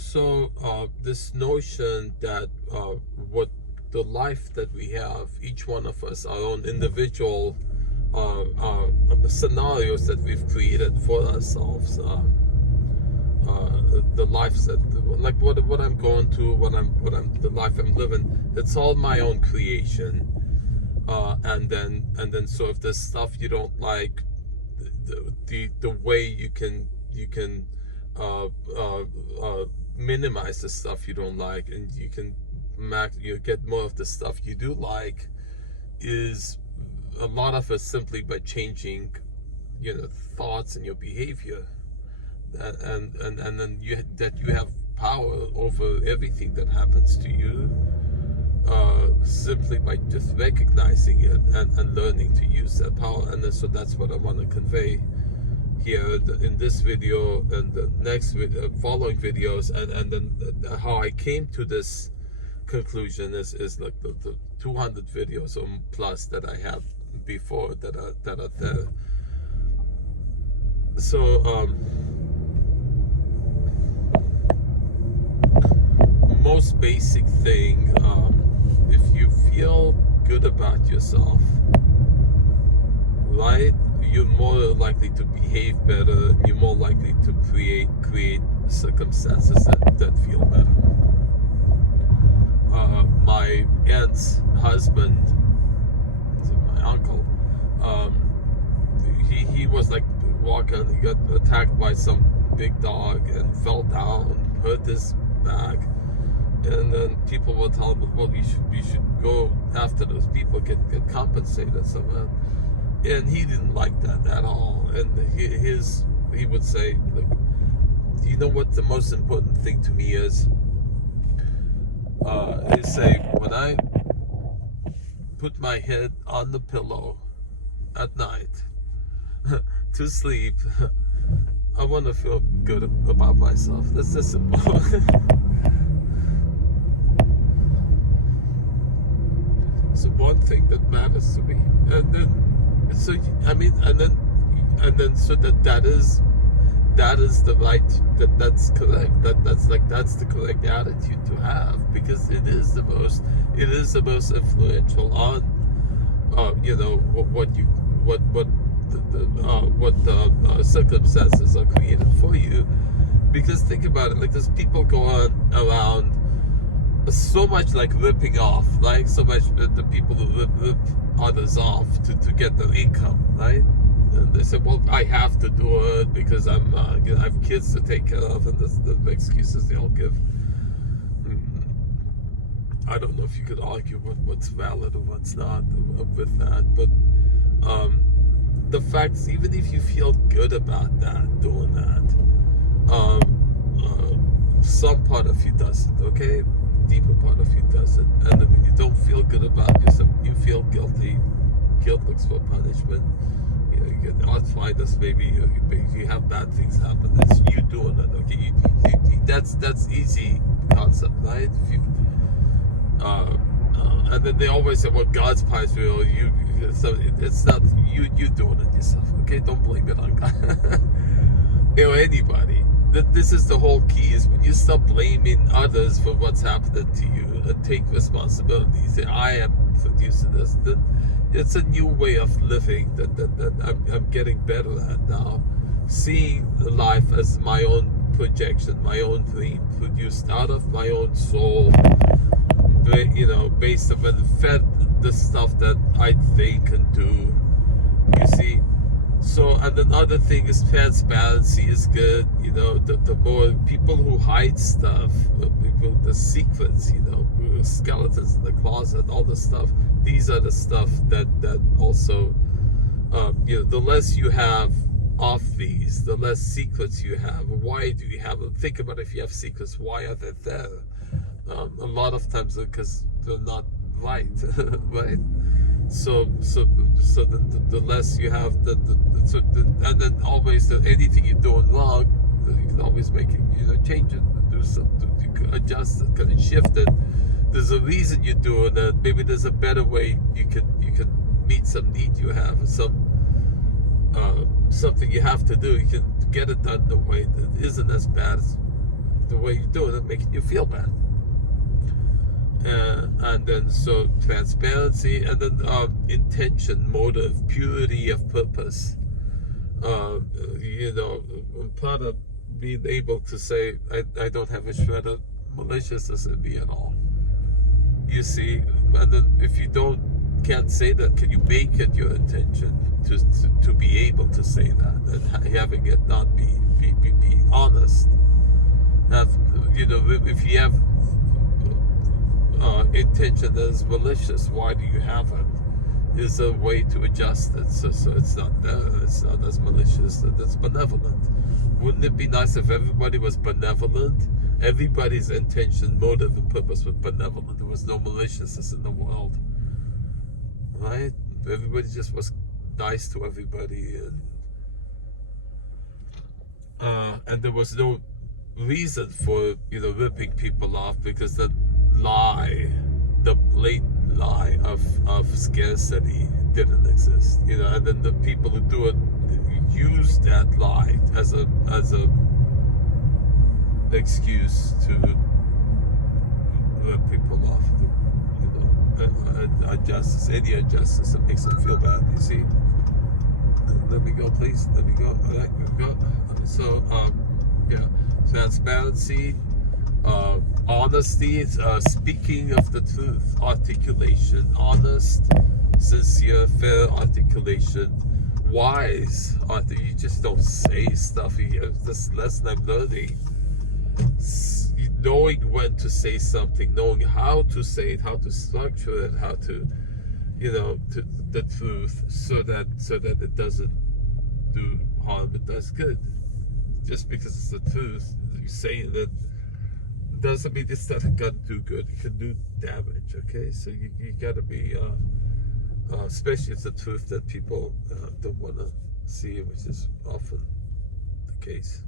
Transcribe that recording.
So this notion that what the life that we have, each one of us, our own individual scenarios that we've created for ourselves, the lives that, like what I'm going through, the life I'm living, it's all my own creation. And then so if there's stuff you don't like, the way you can minimize the stuff you don't like, and you can get more of the stuff you do like, is a lot of it simply by changing thoughts and your behavior, and then you have power over everything that happens to you, simply by just recognizing it and learning to use that power. And then, so that's what I want to convey here in this video and the next following videos, and then how I came to this conclusion is like the 200 videos or plus that I have before that are there. So most basic thing, if you feel good about yourself, right, you're more likely to behave better, and you're more likely to create circumstances that feel better. My aunt's husband, my uncle, he was like walking, he got attacked by some big dog and fell down, hurt his back, and then people were telling him, well, you should go after those people, get compensated somehow. And he didn't like that at all. And he would say, look, you know what the most important thing to me is? He say, when I put my head on the pillow at night to sleep, I want to feel good about myself. That's just simple. It's one thing that matters to me. And then, so I mean, and then so that is the right, that's correct, that's the correct attitude to have, because it is the most influential on what the circumstances are created for you. Because think about it, like there's people going around so much like ripping off, like so much the people who rip others off to get their income, right? And they say, well, I have to do it because I have kids to take care of, and that's the excuses they all give. I don't know if you could argue what's valid or what's not with that, but the fact is, even if you feel good about that, doing that, some part of you doesn't, okay? Deeper part of you doesn't. And when you don't feel good about yourself, you feel guilty. Guilt looks for punishment. You get arthritis, maybe you have bad things happen. It's you doing it, okay? That's easy concept, right? If you, and then they always say, well, God's punishment, or you. So it's not you doing it yourself, okay? Don't blame it on God or anybody. This is the whole key, is when you stop blaming others for what's happening to you and take responsibility. Say, I am producing this. It's a new way of living that I'm getting better at now. Seeing life as my own projection, my own dream, produced out of my own soul, based on and fed the stuff that I think and do. You see? So, and another thing is transparency is good. The more people who hide stuff, the secrets, skeletons in the closet, all the stuff. These are the stuff that also, the less you have of these, the less secrets you have. Why do you have them? Think about it, if you have secrets, why are they there? A lot of times because they're not right, right? So the less you have, and then always anything you're doing wrong, you can always make it, change it, do something, you can adjust it, kind of shift it. There's a reason you're doing it. Maybe there's a better way you can meet some need you have, something you have to do. You can get it done in a way that isn't as bad the way you're doing it making you feel bad. And then so transparency, and then intention, motive, purity of purpose. Part of being able to say I don't have a shred of maliciousness in me at all. You see, and then if you can't say that, can you make it your intention to be able to say that, and having it not be honest? If you have intention that is malicious, why do you have it? Is a way to adjust it so it's not as malicious, it's benevolent. Wouldn't it be nice if everybody was benevolent? Everybody's intention, motive, and purpose was benevolent. There was no maliciousness in the world, right? Everybody just was nice to everybody, and there was no reason for ripping people off, because the blatant lie of scarcity didn't exist, and then the people who do it use that lie as a excuse to rip people off, injustice, any injustice that makes them feel bad. You see, let me go, please. Let me go. All right, go. So, transparency, honesty, speaking of the truth, articulation, honest, sincere, fair articulation, wise. You just don't say stuff. This lesson I'm learning, knowing when to say something, knowing how to say it, how to structure it, how to, to the truth, so that it doesn't do harm, it does good. Just because it's the truth, you saying it doesn't mean it's not gonna do good. It can do damage. Okay, so you gotta be, especially it's the truth that people don't want to see, which is often the case.